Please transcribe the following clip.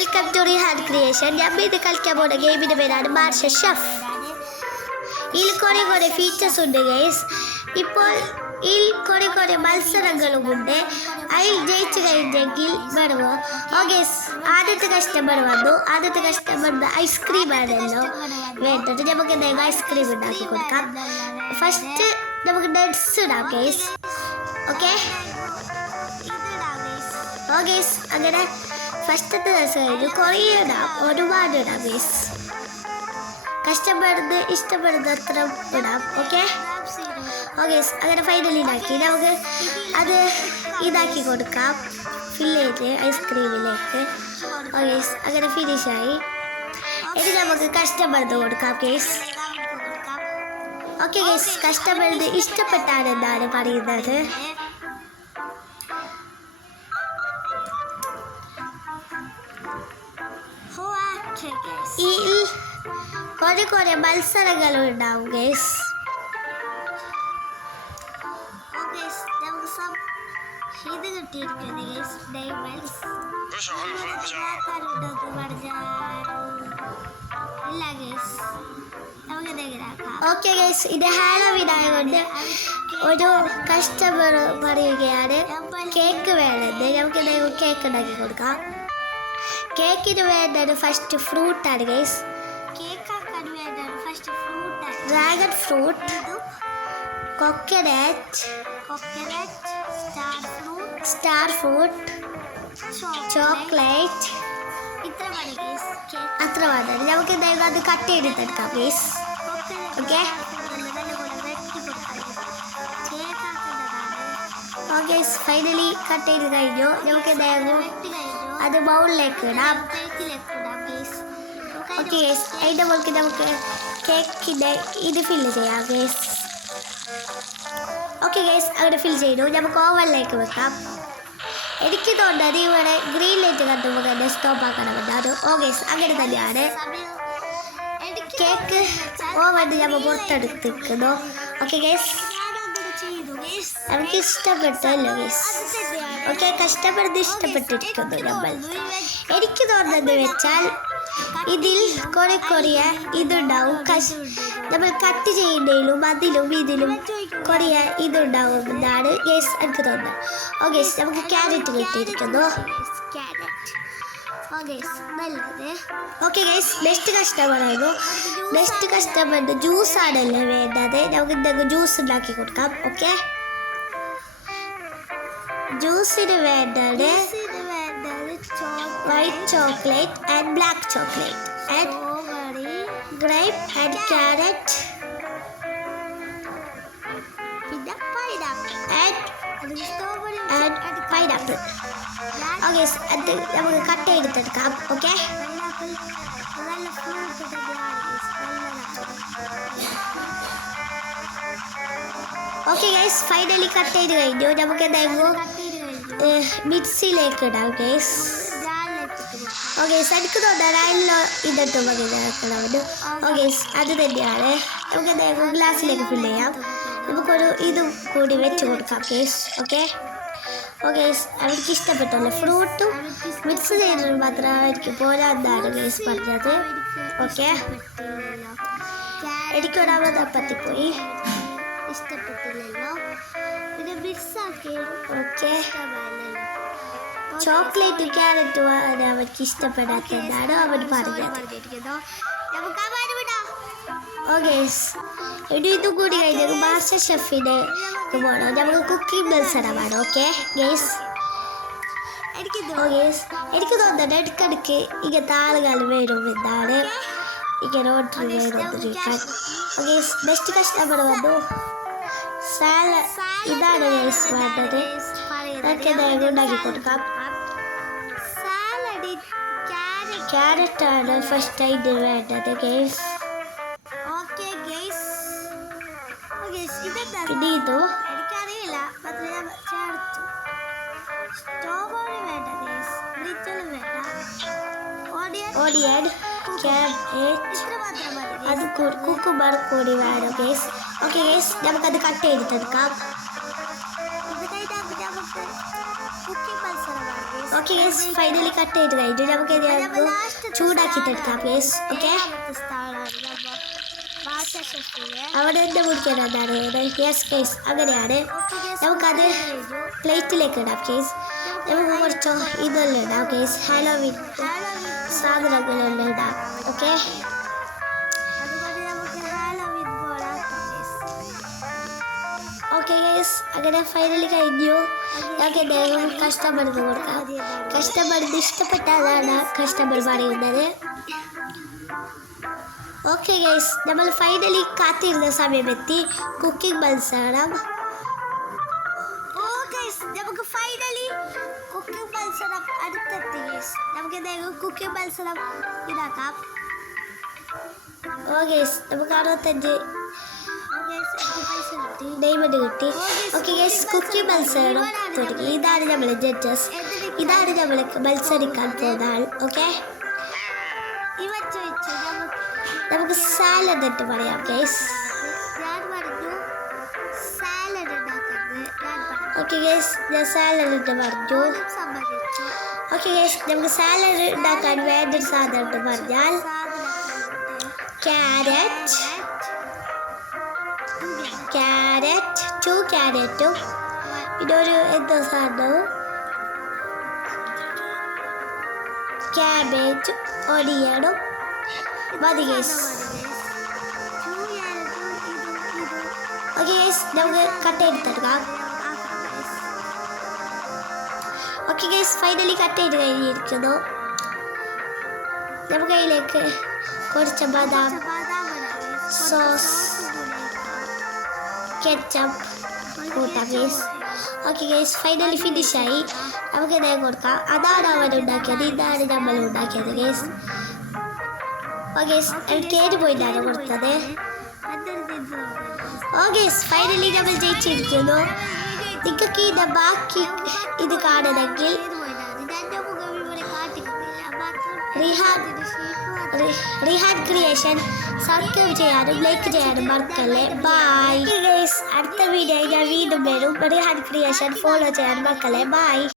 Welcome to Rihan creation. ഞാൻ ഇത് കളിക്കാൻ പോകുന്ന ഗെയിമിൻ്റെ പേരാണ് മാസ്റ്റർ ഷെഫ്. ഇതിൽ കുറേ ഫീച്ചേഴ്സ് ഉണ്ട് ഗൈസ്. ഇപ്പോൾ ഇതിൽ കുറേ മത്സരങ്ങളും ഉണ്ട്. അതിൽ ജയിച്ചു കഴിഞ്ഞെങ്കിൽ വരുമോ? ഓക്കെ, ആദ്യത്തെ കസ്റ്റമർ വന്നു. ആദ്യത്തെ കസ്റ്റമറിന് ഐസ്ക്രീം ആണല്ലോ വേണ്ടത്. നമുക്ക് എന്തെങ്കിലും ഐസ്ക്രീം ഉണ്ടാക്കി കൊടുക്കാം. ഫസ്റ്റ് നമുക്ക് നട്ട്സ് ഇടാം ഗൈസ്. ഓക്കെ അങ്ങനെ ഫസ്റ്റത്തെ ദിവസം കഴിഞ്ഞു. കുറേ ഇടാം, ഒരുപാട് ഇടാം ഗൈസ്. കഷ്ടപ്പെടുന്ന ഇഷ്ടപ്പെടുന്ന അത്ര ഇടാം. ഓക്കെ അങ്ങനെ ഫൈനലി ഇതാക്കി നമുക്ക് അത് ഇതാക്കി കൊടുക്കാം ഫില്ലേറ്റ് ഐസ്ക്രീമിലേക്ക്. അങ്ങനെ ഫിനിഷായി. ഇനി നമുക്ക് കഷ്ടപ്പെടുന്ന കൊടുക്കാം കേസ്. ഓക്കെ ഗൈസ്, കഷ്ടപ്പെടുന്ന ഇഷ്ടപ്പെട്ടാണ് എന്നാണ് പറയുന്നത്. ഈ കുറേ മത്സരങ്ങളും ഉണ്ടാവും ഗൈസ്. ഇത് കിട്ടിയിരിക്കുന്നത് ഗൈസ് ഡയമണ്ട്സ്. ഓക്കെ ഗൈസ്, ഇത് ഹാലോവീൻ ആയതുകൊണ്ട് ഒരു കസ്റ്റമർ പറയുകയാണ് കേക്ക് വേണമെന്ന്. നമുക്ക് എന്തെങ്കിലും കേക്ക് ഉണ്ടാക്കി കൊടുക്കാം. കേക്കിന് വേണ്ടത് ഫസ്റ്റ് ഫ്രൂട്ടാണ് guys. Dragon fruit, coconut, star fruit, chocolate. അത്ര മതി. നമുക്ക് എന്തായാലും അത് കട്ട് ചെയ്തിട്ടെടുക്കാം ഗൈസ്. ഓക്കെ ഫൈനലി കട്ട് ചെയ്ത് കഴിഞ്ഞു. നമുക്ക് എന്തായാലും അത് ബൗളിലേക്ക് ഇടാം. ഓക്കെ ഗൈസ്, അതിൻ്റെ മുകളിൽ നമുക്ക് കേക്കിൻ്റെ ഇത് ഫില്ല് ചെയ്യാം ഗൈസ്. ഓക്കെ ഗൈസ്, അങ്ങനെ ഫിൽ ചെയ്തു. നമുക്ക് ഓവനിലേക്ക് വെക്കാം. എനിക്ക് തോന്നുന്നത് ഇവിടെ ഗ്രീൻ ലൈറ്റ് കണ്ടുമ്പോൾ തന്നെ സ്റ്റോപ്പ് ആക്കണമെന്നാണ്. ഗൈസ് അങ്ങനെ തന്നെയാണ്. കേക്ക് ഓവൻ നമ്മൾ പുറത്തെടുത്തിരിക്കുന്നു. ഓക്കെ ഗൈസ്, നമുക്ക് ഇഷ്ടപ്പെട്ടല്ലോ ഗൈസ്. ഓക്കെ, കഷ്ടപ്പെടുന്നത് ഇഷ്ടപ്പെട്ടിരിക്കുന്നു നമ്മൾ. എനിക്ക് തോന്നുന്നത് വെച്ചാൽ ഇതിൽ കുറേ ഇതുണ്ടാവും. നമ്മൾ കട്ട് ചെയ്യുന്നതിലും അതിലും ഇതിലും കുറേ ഇതുണ്ടാവും എന്നാണ് ഗൈസ് എനിക്ക് തോന്നുന്നത്. ഓക്കെ, നമുക്ക് ക്യാരറ്റ് കിട്ടിയിരിക്കുന്നു. ഓക്കെ ഗൈസ്, നെക്സ്റ്റ് കസ്റ്റമർ ആയിരുന്നു. നെക്സ്റ്റ് കസ്റ്റമറിന് ജ്യൂസ് ആണല്ലോ വേണ്ടത്. നമുക്ക് എന്തെങ്കിലും ജ്യൂസ് ഉണ്ടാക്കി കൊടുക്കാം. ഓക്കെ, ജ്യൂസിന് വേണ്ടത് white chocolate and black chocolate and grape and carrot and pineapple. Okay, അത് നമുക്ക് കട്ട് ചെയ്തെടുക്കാം. ഓക്കെ ഗൈസ്, ഫൈനലി കട്ട് ചെയ്ത് കഴിഞ്ഞു. നമുക്ക് എന്തായാലും മിക്സിയിലേക്ക് ഇടാം ഗൈസ്. ഓക്കെ, എനിക്ക് തോന്നാൻ അതിലോ ഇതിട്ട് മതി ഇതാക്കണമെന്ന്. ഓക്കെ, അത് തന്നെയാണ്. നമുക്ക് എന്തായാലും ഗ്ലാസ്സിലേക്ക് ഫില്ല് ചെയ്യാം. നമുക്കൊരു ഇതും കൂടി വെച്ച് കൊടുക്കാം ഗൈസ്. ഓക്കെ അവർക്ക് ഇഷ്ടപ്പെട്ടല്ലോ. ഫ്രൂട്ടും മിക്സ് ചെയ്തത് മാത്രം അവർക്ക് പോരാന്നാണ് ഗൈസ് പറഞ്ഞത്. ഓക്കെ, എനിക്കൊരാമത് പറ്റിപ്പോയി, ഇഷ്ടപ്പെട്ടില്ലല്ലോ. പിന്നെ മിക്സ് ആക്കി. ഓക്കെ, ചോക്ലേറ്റ് ക്യാരറ്റും അവർക്ക് ഇഷ്ടപ്പെടാത്തതാണ് അവർ പറഞ്ഞത്. ഓക്കെ, ഇതും കൂടി കഴിഞ്ഞാൽ മാസ്റ്റർ ഷെഫിന് പോകണം. നമുക്ക് കുക്കിംഗ് മത്സരമാണ്. ഓക്കെ ഗൈസ്, എനിക്ക് തോന്നുന്നത് ഇടയ്ക്കിടയ്ക്ക് ഇങ്ങനത്തെ ആളുകൾ വരും എന്നാണ്. ഇങ്ങനെ ഓർഡർ വരുന്നതിരിക്കാൻ. ഓക്കെ, നെക്സ്റ്റ് കസ്റ്റമർ വന്നു. ഇതാണ് ഗൈസ് വേണ്ടത്. നമുക്ക് എന്തായാലും ഉണ്ടാക്കി കൊടുക്കാം. ക്യാരറ്റാണ് ഫസ്റ്റ് ആയിട്ട് വേണ്ടത് ഗൈസ്. പിന്നെ ഇതോ എനിക്കറിയില്ല, ഓണിയൻ, ക്യാബേജ്, അത് കുക്കുംബർ കൂടി വേണം ഗൈസ്. ഓക്കെ ഗൈസ്, നമുക്കത് കട്ട് ചെയ്തിട്ടെടുക്കാം. ഓക്കെ ഗൈസ് ഫൈനലി കട്ട് ചെയ്ത് കഴിഞ്ഞു. നമുക്ക് ഇതിനകത്ത് ചൂടാക്കിയിട്ടെടുക്കാം ഗൈസ്. ഓക്കെ അവിടെ എന്താ കുടിക്കണം എന്താണ് യെസ് ഗൈസ് അങ്ങനെയാണ്. നമുക്കത് പ്ലേറ്റിലേക്ക് ഇടാം ഗൈസ്. നമുക്ക് കുറച്ചോ ഇതെല്ലാം ഇടാം ഗൈസ്. ഹാലോവിൻ സാധനങ്ങളെല്ലാം ഇടാം. ഓക്കെ ഓക്കെ ഗൈസ് അങ്ങനെ ഫൈനലി കഴിഞ്ഞു. ഞങ്ങൾക്ക് എന്തെങ്കിലും കസ്റ്റമറിന് കൊടുക്കാം. കസ്റ്റമറിന് ഇഷ്ടപ്പെട്ടാലാണ് കസ്റ്റമർ പറയുന്നത്. ഓക്കെ ഗൈസ് നമ്മൾ ഫൈനലി കാത്തിരുന്ന സമയമെത്തി. കുക്കിംഗ് മത്സരം. നമുക്ക് ഫൈനലി കുക്കിംഗ് മത്സരം അടുത്തെത്തി ഗൈസ്. നമുക്ക് എന്തെങ്കിലും കുക്കിംഗ് മത്സരം ഇതാക്കാം. ഓ ഗൈസ് നമുക്ക് 65 ഡയമണ്ട് കിട്ടി. ഓക്കെ ഗൈസ് കുക്കിംഗ് മത്സരം തുടങ്ങി. ഇതാണ് നമ്മൾ ജഡ്ജസ്. ഇതാണ് നമ്മൾ മത്സരിക്കാൻ പോകുന്ന ആൾ. ഓക്കെ നമുക്ക് സാലഡ് ഇട്ട് പറയാം ഗൈസ്. ഓക്കെ ഗൈസ് ഞാൻ സാലഡ് ഇട്ട് പറഞ്ഞു. ഓക്കെ ഗൈസ് നമുക്ക് സാലഡ് ഉണ്ടാക്കാൻ വേണ്ടൊരു സാധനം ഇട്ട് പറഞ്ഞാൽ ക്യാരറ്റ് 2 ക്യാരറ്റും പിന്നെ ഒരു എന്താ സാധനവും ക്യാബേജ് ഒടിയണം മതി ഗൈസ്. ഓക്കെ ഗൈസ് നമുക്ക് കട്ട് ചെയ്തെടുക്കാം. ഓക്കെ ഗൈസ് ഫൈനലി കട്ട് ചെയ്ത് കഴിഞ്ഞിരിക്കുന്നു. നമുക്ക് അതിലേക്ക് കുറച്ച് ബദാം സോസ് കെച്ചപ്പ് കൂട്ടാം ഗൈസ്. ഓക്കെ ഗൈസ് ഫൈനലി ഫിനിഷായി. നമുക്ക് എന്തെങ്കിലും കൊടുക്കാം. അതാണ് അവൻ ഉണ്ടാക്കിയത്, ഇതാണ് നമ്മൾ ഉണ്ടാക്കിയത് ഗൈസ്. ഓക്കെ എനിക്ക് 7 പോയിന്റാണ് കൊടുത്തത്. ഓക്കെ ഫൈനലി നമ്മൾ ജയിച്ചിരിക്കുന്നു. നിങ്ങൾക്ക് ഇത് ബാക്കി ഇത് കാണണമെങ്കിൽ റിഹാൻ ക്രിയേഷൻ സബ്സ്ക്രൈബ് ചെയ്യാനും ലൈക്ക് ചെയ്യാനും മറക്കല്ലേ. ബൈ ഗൈസ് അടുത്ത വീഡിയോ ഞാൻ വീണ്ടും വരും. റിഹാൻ ക്രിയേഷൻ ഫോളോ ചെയ്യാൻ മറക്കല്ലേ. ബൈ.